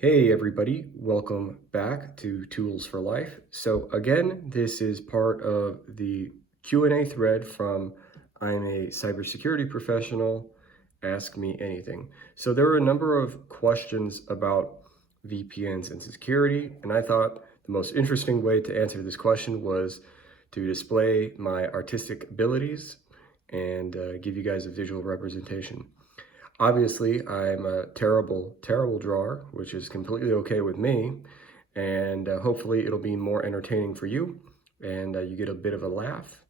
Hey everybody, welcome back to Tools for Life. So again, this is part of the Q&A thread from I'm a cybersecurity professional, ask me anything. So there were a number of questions about VPNs and security, and I thought the most interesting way to answer this question was to display my artistic abilities and give you guys a visual representation. Obviously, I'm a terrible drawer, which is completely okay with me, and hopefully it'll be more entertaining for you, and you get a bit of a laugh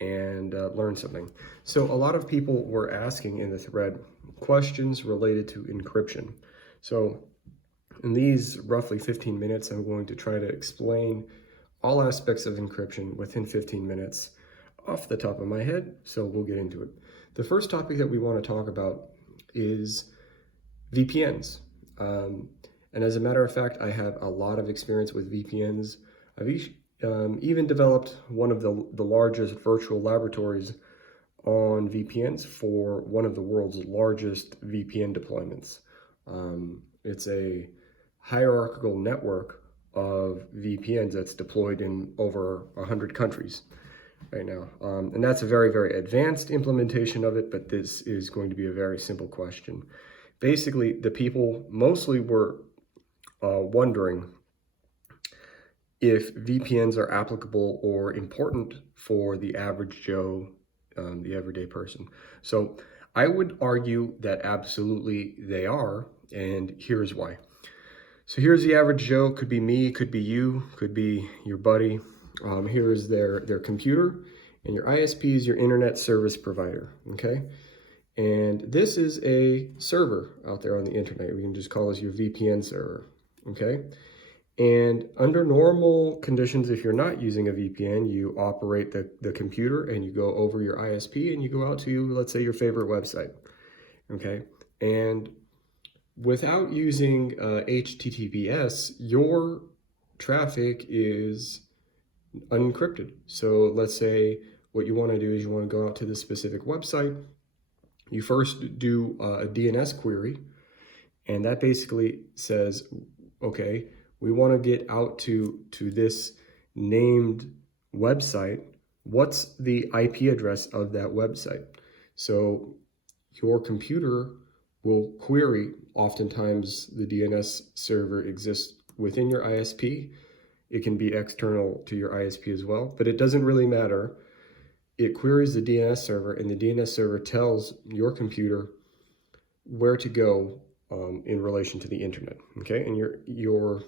and learn something. So a lot of people were asking in the thread questions related to encryption. So in these roughly 15 minutes, I'm going to try to explain all aspects of encryption within 15 minutes off the top of my head, so we'll get into it. The first topic that we want to talk about is VPNs. And as a matter of fact, I have a lot of experience with VPNs. I've even developed one of the largest virtual laboratories on VPNs for one of the world's largest VPN deployments. It's a hierarchical network of VPNs that's deployed in over 100 countries right now. And that's a very advanced implementation of it, but this is going to be a very simple question. Basically, the people mostly were wondering if VPNs are applicable or important for the average Joe, the everyday person. So I would argue that absolutely they are, and here's why. So here's the average Joe, could be me, could be you, could be your buddy. Here's their computer, and your ISP is your internet service provider, okay? And this is a server out there on the internet. We can just call this your VPN server, okay? And under normal conditions, if you're not using a VPN, you operate the computer and you go over your ISP and you go out to, let's say, your favorite website, okay? And without using HTTPS, your traffic is unencrypted. So let's say what you want to do is you want to go out to this specific website. You first do a DNS query, and that basically says, okay, we want to get out to this named website. What's the IP address of that website? So your computer will query. Oftentimes the DNS server exists within your ISP. It can be external to your ISP as well, but it doesn't really matter. It queries the DNS server, and the DNS server tells your computer where to go in relation to the internet. Okay, and your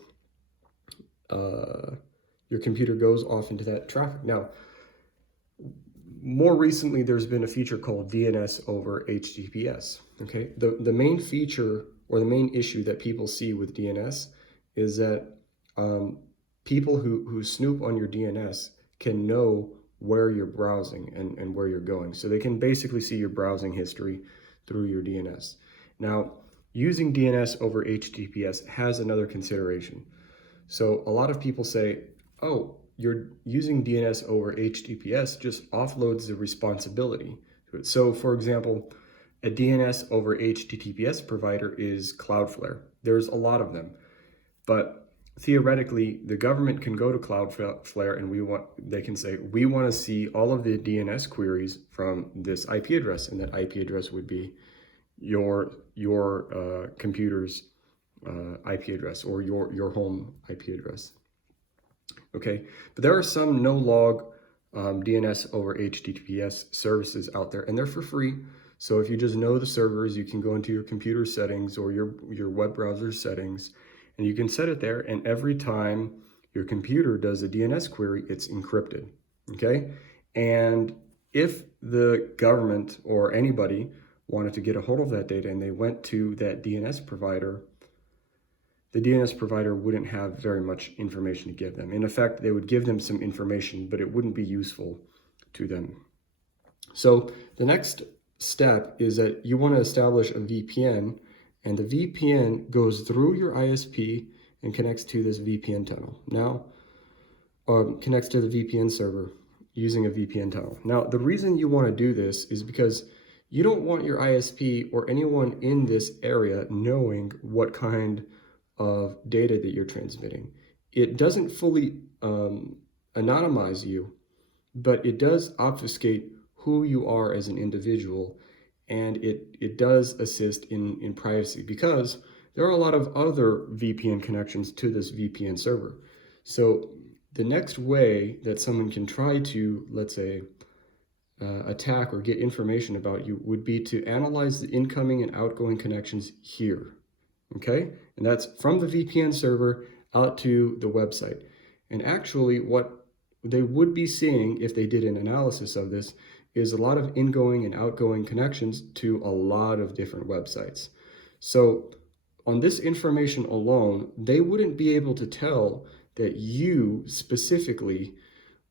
computer goes off into that traffic. Now, more recently, there's been a feature called DNS over HTTPS. Okay, the main feature or the main issue that people see with DNS is that people who snoop on your DNS can know where you're browsing and where you're going. So they can basically see your browsing history through your DNS. Now, using DNS over HTTPS has another consideration. So a lot of people say, oh, you're using DNS over HTTPS just offloads the responsibility to it. So for example, a DNS over HTTPS provider is Cloudflare. There's a lot of them, but theoretically, the government can go to Cloudflare and they can say, we want to see all of the DNS queries from this IP address, and that IP address would be your computer's IP address or your home IP address. Okay, but there are some no-log DNS over HTTPS services out there, and they're for free. So if you just know the servers, you can go into your computer settings or your web browser settings, and you can set it there, and every time your computer does a DNS query, it's encrypted, okay? And if the government or anybody wanted to get a hold of that data and they went to that DNS provider, the DNS provider wouldn't have very much information to give them. In effect, they would give them some information, but it wouldn't be useful to them. So the next step is that you want to establish a VPN, and the VPN goes through your ISP and connects to this VPN tunnel. Now, connects to the VPN server using a VPN tunnel. Now, the reason you want to do this is because you don't want your ISP or anyone in this area knowing what kind of data that you're transmitting. It doesn't fully anonymize you, but it does obfuscate who you are as an individual, and it does assist in privacy, because there are a lot of other VPN connections to this VPN server. So the next way that someone can try to, let's say, attack or get information about you would be to analyze the incoming and outgoing connections here, okay? And that's from the VPN server out to the website. And actually what they would be seeing if they did an analysis of this is a lot of ingoing and outgoing connections to a lot of different websites. So on this information alone, they wouldn't be able to tell that you specifically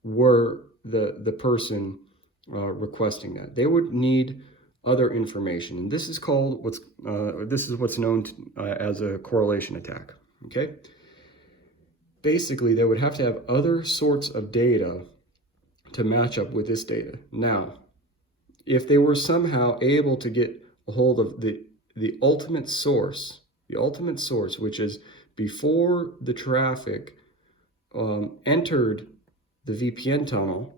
were the person requesting that. They would need other information, and this is called what's known as a correlation attack. Okay. Basically, they would have to have other sorts of data to match up with this data. Now, if they were somehow able to get a hold of the ultimate source, which is before the traffic entered the VPN tunnel,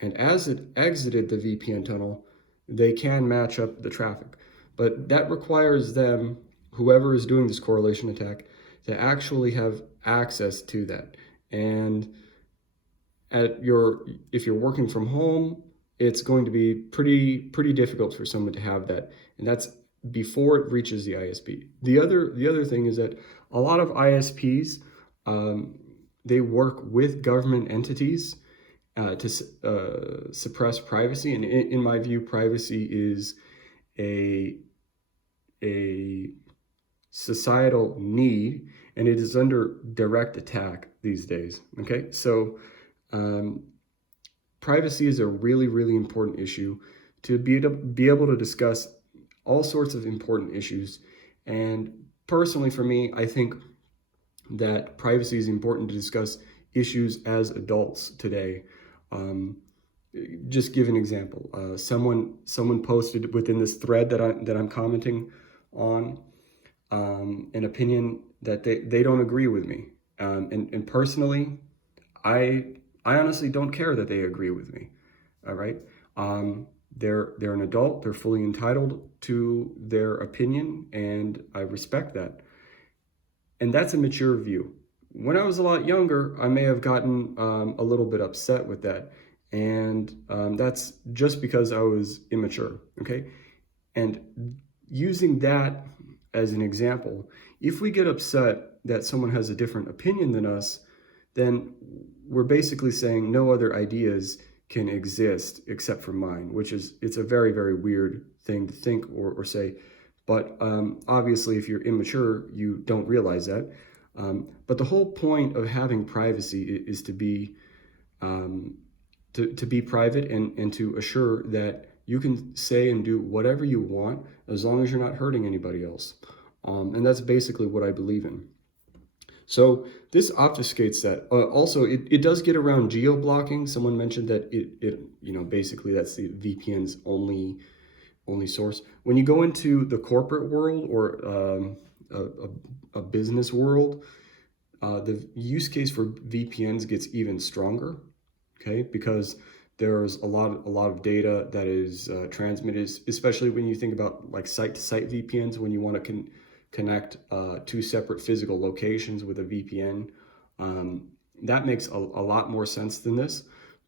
and as it exited the VPN tunnel, they can match up the traffic. But that requires them, whoever is doing this correlation attack, to actually have access to that. And if you're working from home, it's going to be pretty difficult for someone to have that. And that's before it reaches the ISP. The other thing is that a lot of ISPs, they work with government entities to suppress privacy. And in my view, privacy is a societal need, and it is under direct attack these days. Okay, so privacy is a really important issue to be able to discuss all sorts of important issues. And personally, for me, I think that privacy is important to discuss issues as adults today. Just give an example. Someone posted within this thread that I'm commenting on an opinion that they don't agree with me. And personally, I honestly don't care that they agree with me. All right. They're an adult. They're fully entitled to their opinion, and I respect that. And that's a mature view. When I was a lot younger, I may have gotten a little bit upset with that. And that's just because I was immature, okay? And using that as an example, if we get upset that someone has a different opinion than us, then we're basically saying no other ideas can exist except for mine, it's a very weird thing to think or say. But obviously, if you're immature, you don't realize that. But the whole point of having privacy is to be private and to assure that you can say and do whatever you want as long as you're not hurting anybody else. And that's basically what I believe in. So this obfuscates that. Also, it does get around geo-blocking. Someone mentioned that it basically that's the VPN's only source. When you go into the corporate world or a business world, the use case for VPNs gets even stronger, okay? Because there's a lot of data that is transmitted, especially when you think about like site-to-site VPNs, when you want to connect two separate physical locations with a VPN. That makes a lot more sense than this,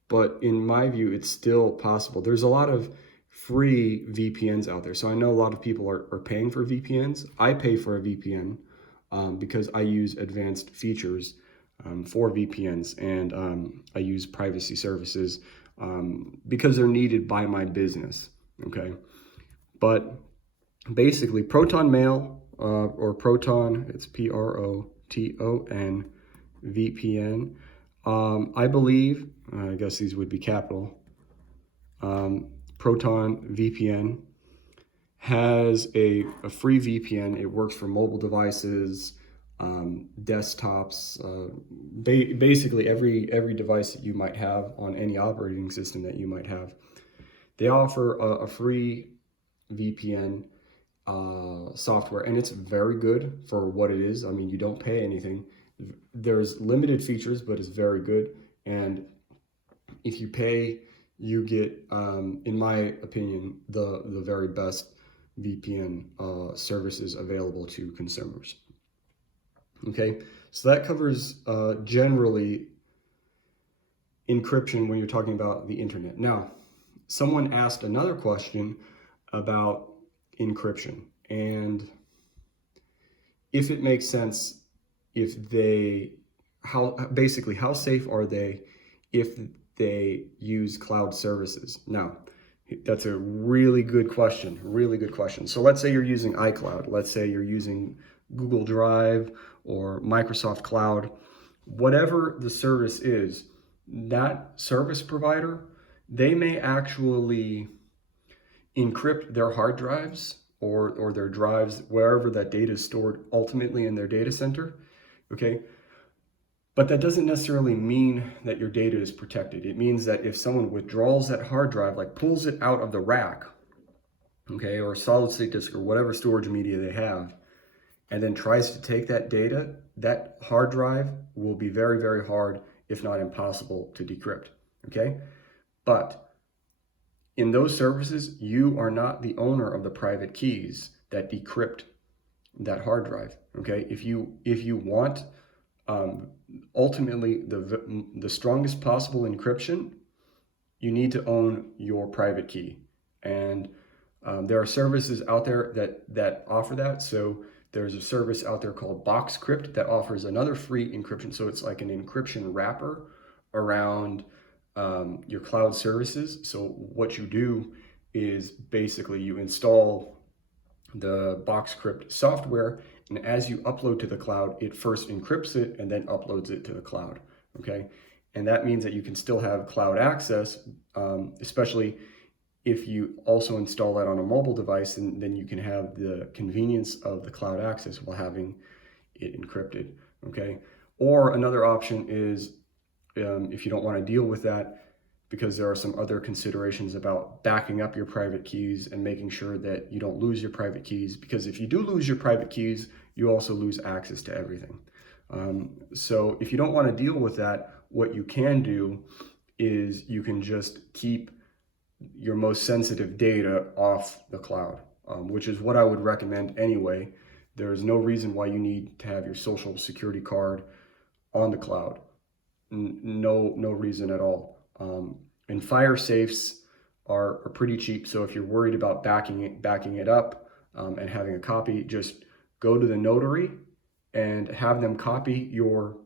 but in my view, it's still possible. There's a lot of free VPNs out there. So I know a lot of people are paying for VPNs. I pay for a VPN because I use advanced features for VPNs, and I use privacy services because they're needed by my business, okay? But basically, Proton Mail or Proton, it's Proton VPN. I believe, I guess these would be capital, Proton VPN has a free VPN. It works for mobile devices, desktops, basically every device that you might have on any operating system that you might have. They offer a free VPN. software, and it's very good for what it is. I mean, you don't pay anything. There's limited features, but it's very good. And if you pay, you get, in my opinion, the very best VPN services available to consumers. Okay, so that covers generally encryption when you're talking about the internet. Now, someone asked another question about encryption and if it makes sense, if they, how safe are they if they use cloud services? Now, that's a really good question, really good question. So let's say you're using iCloud, let's say you're using Google Drive or Microsoft Cloud, whatever the service is, that service provider, they may actually encrypt their hard drives or their drives, wherever that data is stored ultimately in their data center, okay? But that doesn't necessarily mean that your data is protected. It means that if someone withdraws that hard drive, like pulls it out of the rack, okay, or solid state disk or whatever storage media they have, and then tries to take that data, that hard drive will be very, very hard, if not impossible, to decrypt, okay? But in those services, you are not the owner of the private keys that decrypt that hard drive, okay? If you want ultimately the strongest possible encryption, you need to own your private key. And there are services out there that offer that. So there's a service out there called BoxCrypt that offers another free encryption. So it's like an encryption wrapper around your cloud services. So what you do is basically you install the BoxCrypt software, and as you upload to the cloud, it first encrypts it and then uploads it to the cloud, okay? And that means that you can still have cloud access, especially if you also install that on a mobile device, and then you can have the convenience of the cloud access while having it encrypted, okay? Or another option is, if you don't want to deal with that, because there are some other considerations about backing up your private keys and making sure that you don't lose your private keys, because if you do lose your private keys, you also lose access to everything. So if you don't want to deal with that, what you can do is you can just keep your most sensitive data off the cloud, which is what I would recommend anyway. There's no reason why you need to have your social security card on the cloud. No reason at all. And fire safes are pretty cheap. So if you're worried about backing it up and having a copy, just go to the notary and have them copy your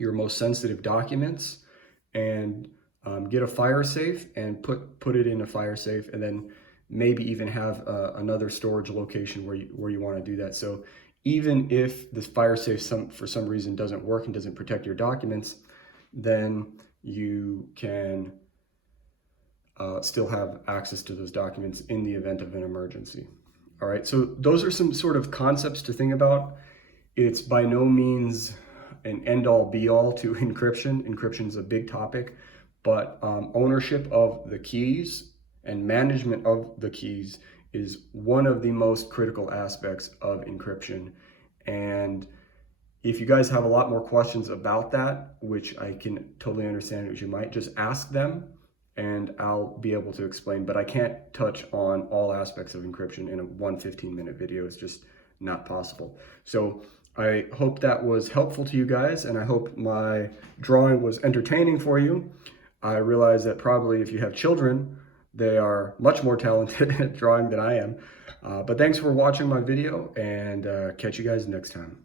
most sensitive documents and get a fire safe and put it in a fire safe, and then maybe even have another storage location where you want to do that. So even if this fire safe for some reason doesn't work and doesn't protect your documents, then you can still have access to those documents in the event of an emergency. All right, so those are some sort of concepts to think about. It's by no means an end-all be-all to encryption. Encryption is a big topic, but ownership of the keys and management of the keys is one of the most critical aspects of encryption. And if you guys have a lot more questions about that, which I can totally understand, which you might just ask them and I'll be able to explain, but I can't touch on all aspects of encryption in a 15-minute video. It's just not possible. So I hope that was helpful to you guys, and I hope my drawing was entertaining for you. I realize that probably if you have children, they are much more talented at drawing than I am. But thanks for watching my video, and catch you guys next time.